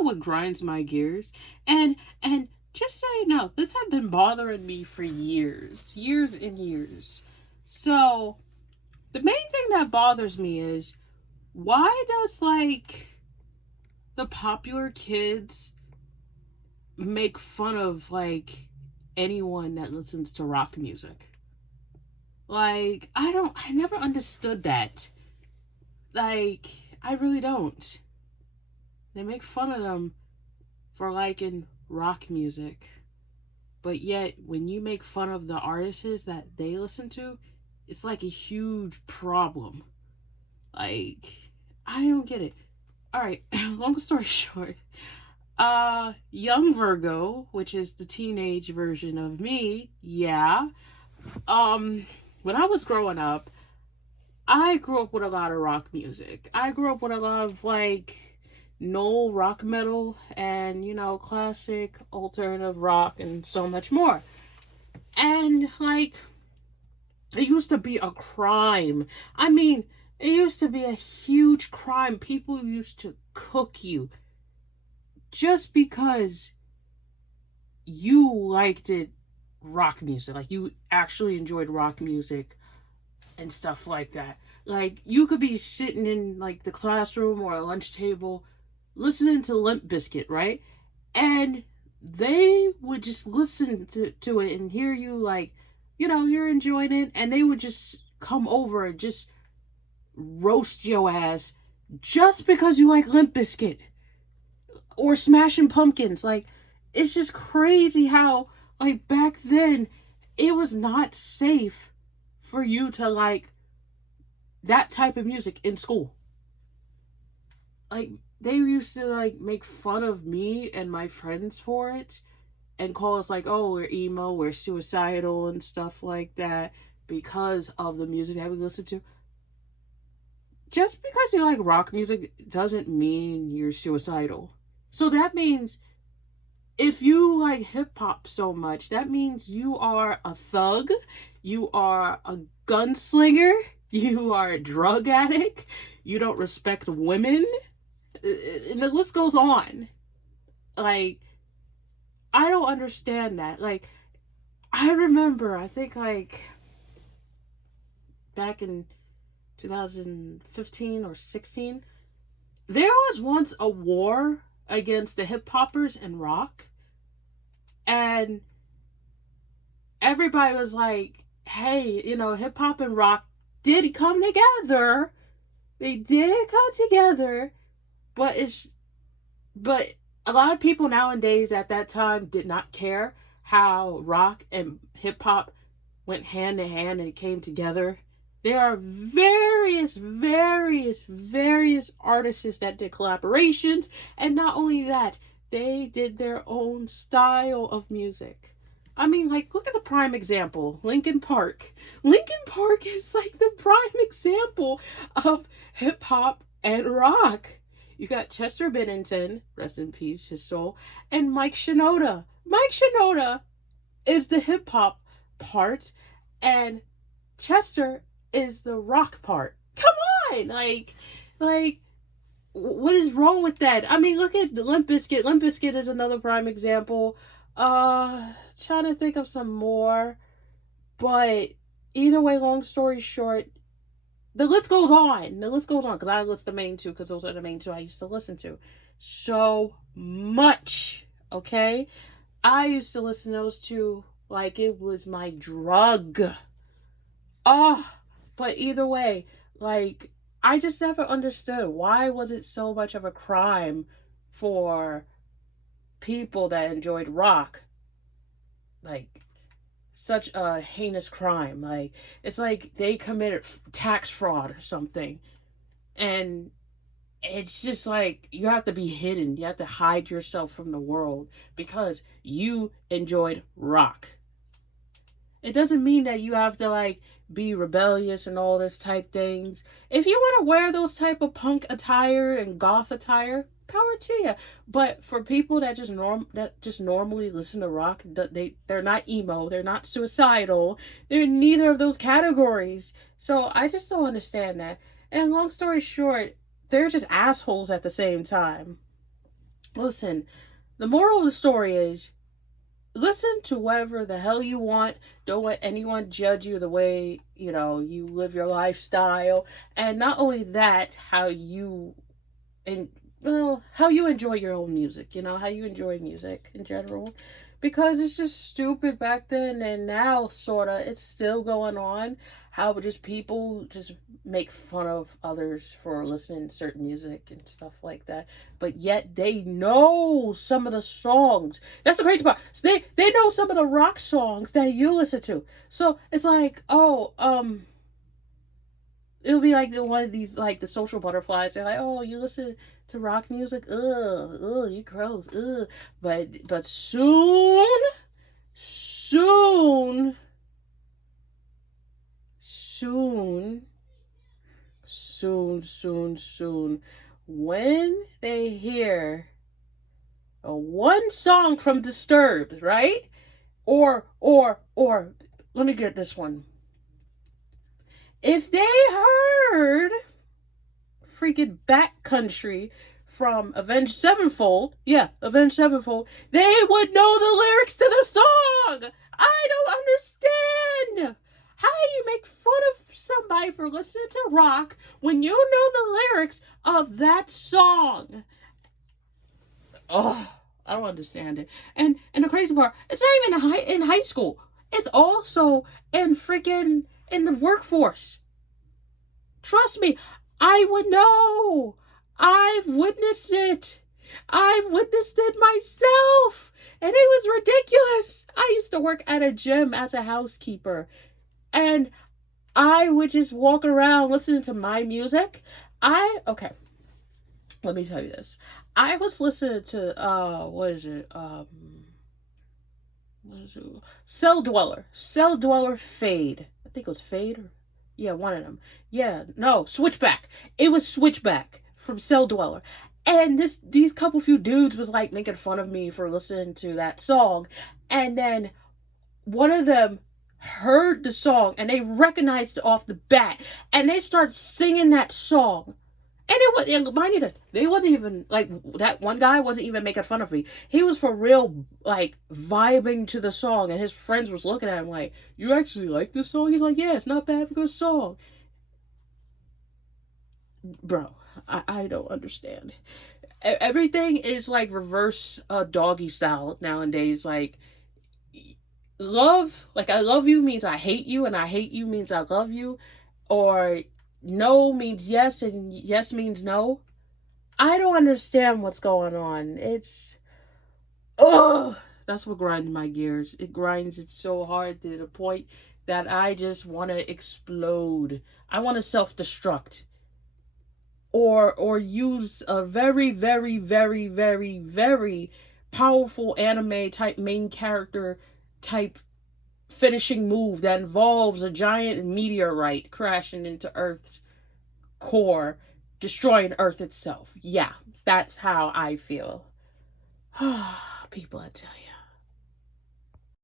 know what grinds my gears? And just so you know, this has been bothering me for years, years and years. So the main thing that bothers me is, why does like the popular kids make fun of like anyone that listens to rock music? Like, I never understood that. Like, I really don't. They make fun of them for liking rock music. But yet, when you make fun of the artists that they listen to, it's like a huge problem. Like, I don't get it. Alright, long story short. Young Virgo, which is the teenage version of me, yeah. Um, when I was growing up, I grew up with a lot of rock music. I grew up with a lot of like Noel rock metal and, classic alternative rock and so much more. And like, it used to be a crime. I mean, it used to be a huge crime. People used to cook you just because you liked it rock music. Like, you actually enjoyed rock music and stuff like that. Like, you could be sitting in like the classroom or a lunch table listening to Limp Bizkit, right? And they would just listen to it and hear you, like, you're enjoying it, and they would just come over and just roast your ass just because you like Limp Bizkit or Smashing Pumpkins. Like, it's just crazy how, like, back then it was not safe for you to like that type of music in school. Like, they used to like make fun of me and my friends for it and call us like, oh, we're emo, we're suicidal and stuff like that because of the music that we listen to. Just because you like rock music doesn't mean you're suicidal. So that means if you like hip hop so much, that means you are a thug, you are a gunslinger, you are a drug addict, you don't respect women, and the list goes on. Like, I don't understand that. Like, I remember, I think like back in 2015 or 16, there was once a war against the hip hoppers and rock, and everybody was like, hey, hip hop and rock did come together. They did come together, but but a lot of people nowadays at that time did not care how rock and hip hop went hand in hand and came together. There are various artists that did collaborations, and not only that, they did their own style of music. I mean, like, look at the prime example, Linkin Park. Linkin Park is like the prime example of hip hop and rock. You got Chester Bennington, rest in peace, his soul, and Mike Shinoda. Mike Shinoda is the hip hop part, and Chester is the rock part. Come on, like, what is wrong with that? I mean, look at Limp Bizkit. Limp Bizkit is another prime example. Trying to think of some more, but either way, long story short, the list goes on. The list goes on because I list the main two because those are the main two I used to listen to so much. Okay, I used to listen to those two like it was my drug. Oh, but either way, like, I just never understood why was it so much of a crime for people that enjoyed rock, like, such a heinous crime. Like, it's like they committed tax fraud or something, and it's just like you have to be hidden. You have to hide yourself from the world because you enjoyed rock. It doesn't mean that you have to like be rebellious and all this type things. If you want to wear those type of punk attire and goth attire, power to you. But for people that just normally listen to rock, they're not emo, they're not suicidal, they're neither of those categories. So I just don't understand that. And long story short, they're just assholes at the same time. Listen, the moral of the story is listen to whatever the hell you want. Don't let anyone judge you the way, you live your lifestyle. And not only that, and how you enjoy your own music, how you enjoy music in general. Because it's just stupid back then, and now sorta it's still going on. How just people just make fun of others for listening to certain music and stuff like that. But yet they know some of the songs. That's the crazy part. So they know some of the rock songs that you listen to. So it's like, oh, it'll be like one of these, like the social butterflies. They're like, oh, you listen to rock music, you gross, ugh. But soon, soon, soon, when they hear a one song from Disturbed, right? Or, let me get this one. If they heard freaking Backcountry from Avenged Sevenfold, Avenged Sevenfold, they would know the lyrics to the song. I don't understand how you make fun of somebody for listening to rock when you know the lyrics of that song. Oh, I don't understand it. And the crazy part, it's not even in high school. It's also in the workforce. Trust me, I would know. I've witnessed it. I've witnessed it myself. And it was ridiculous. I used to work at a gym as a housekeeper. And I would just walk around listening to my music. Okay, let me tell you this. I was listening to, what is it? What is it? Cell Dweller Fade. I think it was Fade. Yeah, one of them. Yeah, no, Switchback. It was Switchback from Cell Dweller. And these couple few dudes was like making fun of me for listening to that song. And then one of them heard the song and they recognized it off the bat. And they start singing that song. And mind you this, they wasn't even like that one guy wasn't even making fun of me. He was for real like vibing to the song, and his friends was looking at him like, "You actually like this song?" He's like, "Yeah, it's not bad for a good song." Bro, I don't understand. Everything is like reverse doggy style nowadays. Like I love you means I hate you, and I hate you means I love you, or no means yes, and yes means no. I don't understand what's going on. It's ugh. That's what grinds my gears. It grinds it so hard to the point that I just want to explode. I want to self-destruct or use a very very powerful anime type main character type finishing move that involves a giant meteorite crashing into Earth's core, destroying Earth itself. Yeah, that's how I feel. People, I tell you.